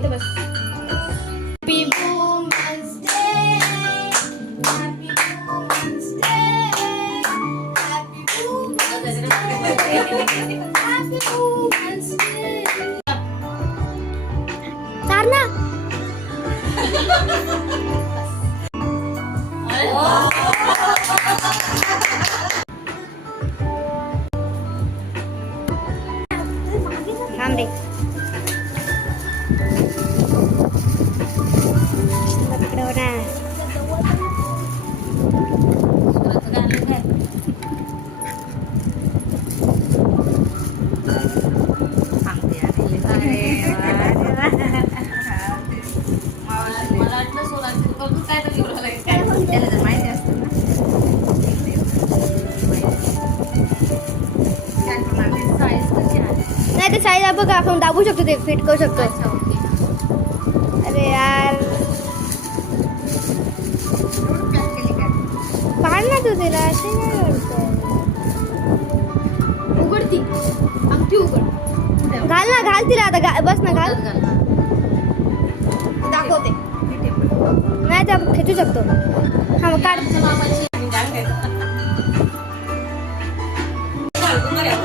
इथं बस. Happy Women's Day. Happy Women's Day. Happy Women's Day. Happy Women's Day. तारणा थांब रे. तिकडे हो ना. मला वाटलं सोलापूर करून काय तर घेऊन आलाय काय. त्याला जर माहिती असतं ना काय करणार ते साईज कशी आहे. नाही ते साईज बघ आपण दाबू शकतो ते फिट करू शकतो. अच्छा ओके. अरे यार एवढं पॅक केली काय. पाड ना तू तिला असे नाही करतो. उघडती अंगठी उघड. घाल ना घाल तिला आता बस ना घाल. दाखवते. नाही ते आपण खेचू शकतो. हा मग काढ. मामाची